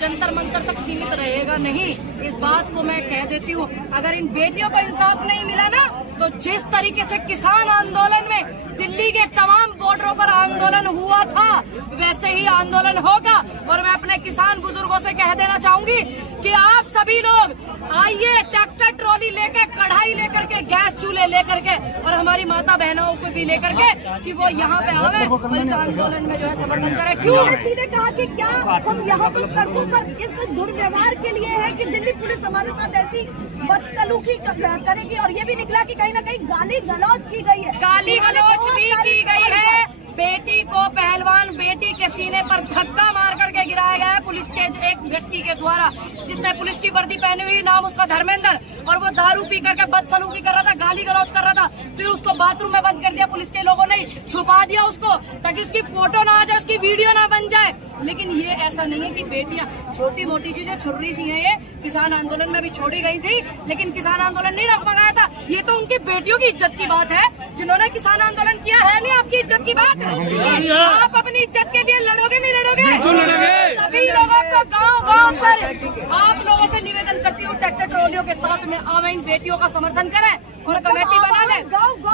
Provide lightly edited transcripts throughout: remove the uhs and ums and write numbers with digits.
जंतर मंतर तक सीमित रहेगा नहीं। इस बात को मैं कह देती हूँ। अगर इन बेटियों को इंसाफ नहीं मिला ना, तो जिस तरीके से किसान आंदोलन में दिल्ली के तमाम बॉर्डरों पर आंदोलन हुआ था, वैसे ही आंदोलन होगा। और मैं अपने किसान बुजुर्गों से कह देना चाहूंगी कि आप सभी लोग आइए, ट्रैक्टर ट्रॉली लेकर, कढ़ाई लेकर के, गैस चूल्हे लेकर के, और हमारी माता बहनों को भी लेकर के कि वो यहाँ पे आवे और इस आंदोलन में जो है समर्थन करे। क्यों सीधे कहा कि क्या हम यहाँ पर सड़कों पर इस दुर्व्यवहार के लिए है कि दिल्ली पुलिस हमारे साथ ऐसी बदसलूकी करेगी, और ये भी निकला कि कहीं न कहीं गाली गलौज की गई है। गाली गलौज भी की गई है। बेटी को पहलवान बेटी के सीने पर धक्का मार करके गिराया गया है पुलिस के एक व्यक्ति के द्वारा, जिसने पुलिस की वर्दी पहनी हुई, नाम उसका धर्मेंद्र, और वो दारू पी करके बदसलूकी कर रहा था, गाली गलौज कर रहा था। फिर उसको बाथरूम में बंद कर दिया पुलिस के लोगों ने, छुपा दिया उसको ताकि उसकी फोटो ना आ जाए, उसकी वीडियो ना बन जाए। लेकिन ये ऐसा नहीं है कि बेटियां छोटी मोटी चीजें छुर्री सी हैं। ये किसान आंदोलन में भी छोड़ी गई थी, लेकिन किसान आंदोलन नहीं डगमगाया था। ये तो उनकी बेटियों की इज्जत की बात है, जिन्होंने किसान आंदोलन किया है। नहीं आपकी इज्जत की बात है? आप अपनी इज्जत के लिए लड़ोगे नहीं लड़ोगे? सभी लोगों को गांव से आप लोगों से निवेदन करती हूँ, ट्रैक्टर ट्रॉलियों के साथ में आवे, इन बेटियों का समर्थन करें और कमेटी बना लें।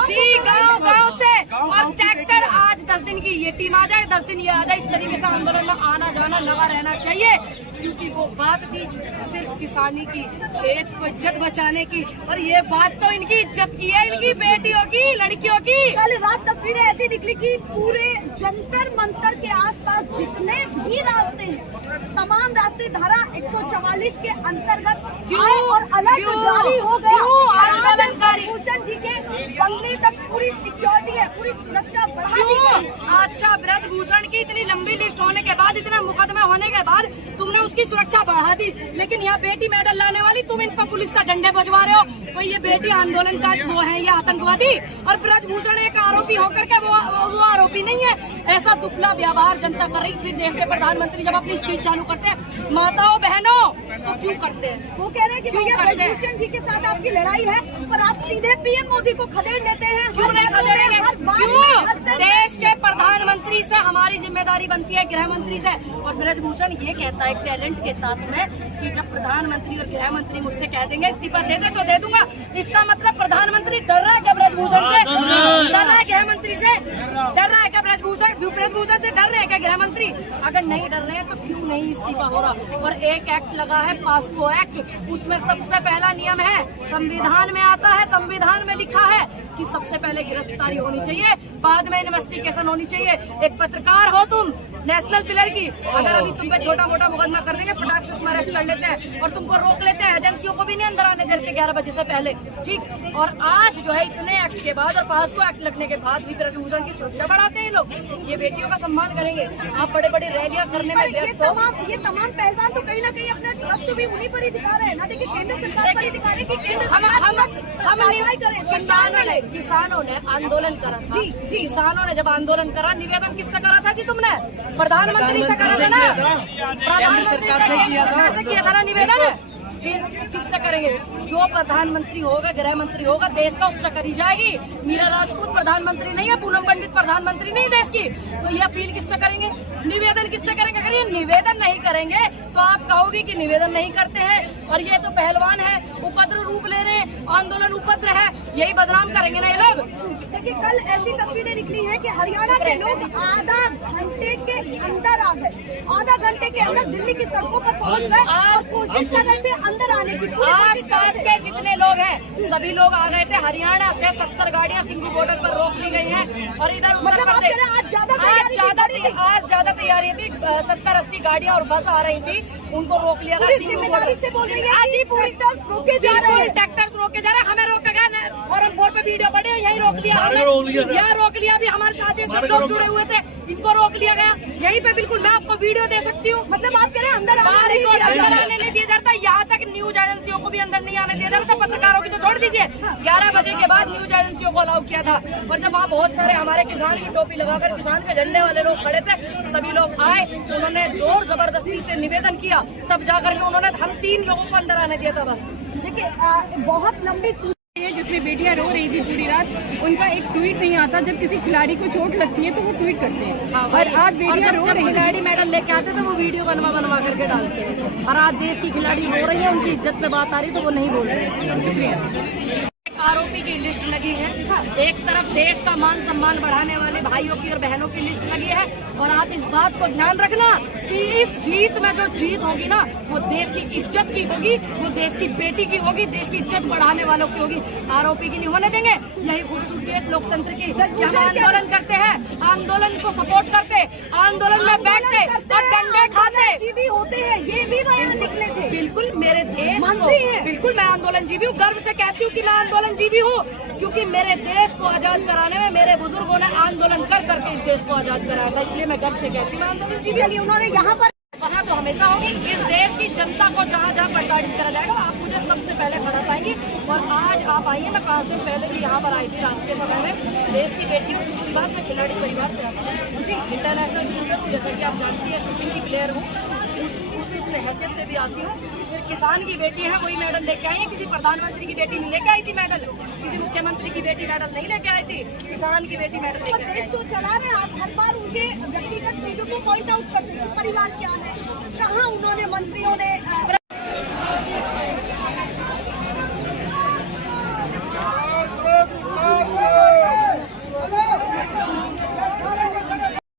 जी गांव से, और ट्रैक्टर आज 10 दिन की ये टीम आ जाए, 10 दिन ये आ जाए। इस तरीके से आंदोलन में आना जाना लगा रहना चाहिए, क्योंकि वो बात थी सिर्फ किसानी की, खेत को इज्जत बचाने की, और ये बात तो इनकी इज्जत की है, इनकी बेटियों की, लड़कियों की। कल रात तस्वीरें ऐसी निकली कि पूरे जंतर मंतर के आसपास जितने भी रास्ते हैं, तमाम रास्ते धारा 144 के अंतर्गत आए और अलर्ट जारी हो गया। आंदोलनकारी भूषण जी के बंगले तक पूरी सिक्योरिटी है, पूरी सुरक्षा बढ़ा दी गई। अच्छा, ब्रजभूषण की इतनी लंबी लिस्ट होने के बाद, इतना मुकदमा होने के बाद तुमने उसकी सुरक्षा बढ़ा दी, लेकिन यहाँ बेटी मेडल लाने वाली तुम इन पर पुलिस से डंडे बजवा रहे हो। तो ये बेटी आंदोलनकारी वो है, ये आतंकवादी, और ब्रजभूषण एक आरोपी होकर के वो आरोपी नहीं है। ऐसा दुपला व्यवहार जनता कर रही। फिर देश के प्रधानमंत्री जब अपनी स्पीच चालू करते हैं, माताओं बहनों, तो क्यों करते हैं? वो कह रहे हैं कि भैया ब्रजभूषण जी के साथ आपकी लड़ाई है, पर आप सीधे पीएम मोदी को खदेड़ लेते हैं। क्यों नहीं खदेड़ेंगे? क्यों? देश के प्रधानमंत्री से हमारी जिम्मेदारी बनती है, गृह मंत्री से। और ब्रजभूषण ये कहता है टैलेंट के साथ में कि जब प्रधानमंत्री और गृह मंत्री मुझसे कह देंगे इस्तीफा दे दे तो दे दूंगा। इसका मतलब प्रधानमंत्री डर रहा है क्या ब्रजभूषण से? डर रहा है गृह मंत्री से? डर रहा है क्या ब्रजभूषण से? डर रहे हैं क्या गृह मंत्री? अगर नहीं डर रहे हैं तो क्यों नहीं इस्तीफा हो रहा? और एक एक्ट लगा है, पास्को एक्ट, उसमें सबसे पहला नियम है, संविधान में आता है, संविधान में लिखा है कि सबसे पहले गिरफ्तारी होनी चाहिए, बाद में इन्वेस्टिगेशन होनी चाहिए। एक पत्रकार हो तुम, नेशनल पिलर की, अगर अभी तुम पे छोटा मोटा मुकदमा कर देंगे, फटाक से तुम अरेस्ट कर लेते हैं और तुमको रोक लेते हैं, एजेंसियों को भी नहीं अंदर आने देते 11 बजे से पहले, ठीक। और आज जो है इतने एक्ट के बाद और पास्को एक्ट लगने के बाद भी ब्रजभूषण की सुरक्षा बढ़ाते हैं लोग। ये बेटियों का सम्मान करेंगे। आप बड़े बड़ी रैलियां करने में व्यस्त हो। ये तमाम पहलवान तो कहीं ना कहीं अपना ट्रस्ट भी उन्हीं पर ही दिखा रहे हैं ना। देखिए केंद्र सरकार पर ही दिखा रहे हैं कि केंद्र किसानों ने आंदोलन करा था। किसानों ने जब आंदोलन करा, निवेदन किससे करा था जी तुमने? प्रधानमंत्री से करा था ना? प्रधानमंत्री से किया था ना निवेदन? फिर किससे करेंगे? जो प्रधानमंत्री होगा, गृह मंत्री होगा देश का, उससे करी जाएगी। मीरा राजपूत प्रधानमंत्री नहीं है, पूनम पंडित प्रधानमंत्री नहीं देश की, तो ये अपील किससे करेंगे? निवेदन किससे करेंगे? अगर ये निवेदन नहीं करेंगे तो आप कहोगे कि निवेदन नहीं करते हैं और ये तो पहलवान है, उपद्र रूप ले रहे हैं, आंदोलन उपद्र है, यही बदनाम करेंगे ना ये लोग। देखिए कल ऐसी तस्वीरें निकली है कि हरियाणा के लोग आधा घंटे के अंदर आ गए, आधा घंटे के अंदर दिल्ली की सड़कों पर पहुंच गए और कोशिश कर रहे थे अंदर आने की। आस पास के जितने लोग हैं सभी लोग आ गए थे। हरियाणा से 70 गाड़ियां सिंघू बॉर्डर पर रोक ली गई हैं और इधर उत्तर प्रदेश आज ज्यादा तैयारी थी। 70-80 गाड़ियां और बस आ रही थी, उनको रोक लिया गया। जिम्मेदारी से बोल रही है रोके जा रहे हैं, ट्रैक्टर्स रोके जा रहे हैं। हमें रोका गया, फॉरम 4 पे वीडियो बने, यही रोक लिया, यहाँ रोक लिया। अभी हमारे साथ ये सब लोग जुड़े हुए थे, इनको रोक लिया गया यहीं पे। बिल्कुल मैं आपको वीडियो दे सकती हूँ। मतलब आप कह रहे हैं अंदर आने नहीं दिया जाता, यहाँ तक न्यूज एजेंसियों को भी अंदर नहीं आने दिया जाता। पत्रकारों की तो छोड़ दीजिए, 11 बजे के बाद न्यूज एजेंसियों को अलाउ किया था। और जब वहाँ बहुत सारे हमारे किसान की टोपी लगाकर किसान के झंडे वाले लोग खड़े थे, सभी लोग आए, उन्होंने जोर जबरदस्ती से निवेदन किया, तब जाकर के उन्होंने हम 3 लोगों को अंदर आने दिया था बस। देखिए बहुत लंबी जिसमें बेटियां रो रही थी पूरी रात, उनका एक ट्वीट नहीं आता। जब किसी खिलाड़ी को चोट लगती है तो वो ट्वीट करते हैं। और आज बेटियां रो रही हैं। खिलाड़ी मेडल लेके आते तो वो वीडियो बनवा करके डालते हैं। और आज देश की खिलाड़ी रो रही है, उनकी इज्जत पे बात आ रही तो वो नहीं बोल रहे। आरोपी की लिस्ट लगी है। एक तरफ देश का मान सम्मान बढ़ाने वाले भाइयों की और बहनों की लिस्ट लगी है। और आप इस बात को ध्यान रखना कि इस जीत में जो जीत होगी ना, वो देश की इज्जत की होगी, वो देश की बेटी की होगी, देश की इज्जत बढ़ाने वालों की होगी। आरोपी की नहीं होने देंगे। यही खूबसूरती है इस लोकतंत्र की। हम आंदोलन करते हैं, आंदोलन को सपोर्ट करते, आंदोलन में बैठते और डंडे खाते जीवी होते हैं, ये भी बयान निकले थे। बिल्कुल मेरे देश मंत्री को, हैं। बिल्कुल मैं आंदोलन जीवी हूँ। गर्व से कहती हूँ कि मैं आंदोलन जीवी हूँ, क्योंकि मेरे देश को आजाद कराने में मेरे बुजुर्गों ने आंदोलन कर करके इस देश को आजाद कराया था। इसलिए मैं गर्व से कहती हूँ आंदोलन जीवी। चलिए, उन्होंने यहाँ पर वहाँ तो हमेशा होगी। इस देश की जनता को जहाँ जहाँ प्रताड़ित करा जाएगा, आप मुझे सबसे पहले खड़ा पाएंगी। और आज आप आइए, मैं 5 दिन पहले भी यहाँ पर आई थी रात के समय में। देश की बेटी हूँ। दूसरी बात, मैं खिलाड़ी परिवार से आती हूँ, इंटरनेशनल शूटर हूँ, जैसा कि आप जानती है, शूटिंग की प्लेयर हूँ। उस हैसियत से भी आती हूँ। फिर किसान की बेटी है, वही मेडल लेके आई है। किसी प्रधानमंत्री की बेटी नहीं लेके आई थी मेडल, किसी मुख्यमंत्री की बेटी मेडल नहीं लेके आई थी, किसान की बेटी मेडल लेके आई। देश तो चला रहे हैं, आप हर बार उनके व्यक्तिगत चीजों को पॉइंट आउट करते हैं। परिवार क्या है, कहाँ उन्होंने मंत्रियों ने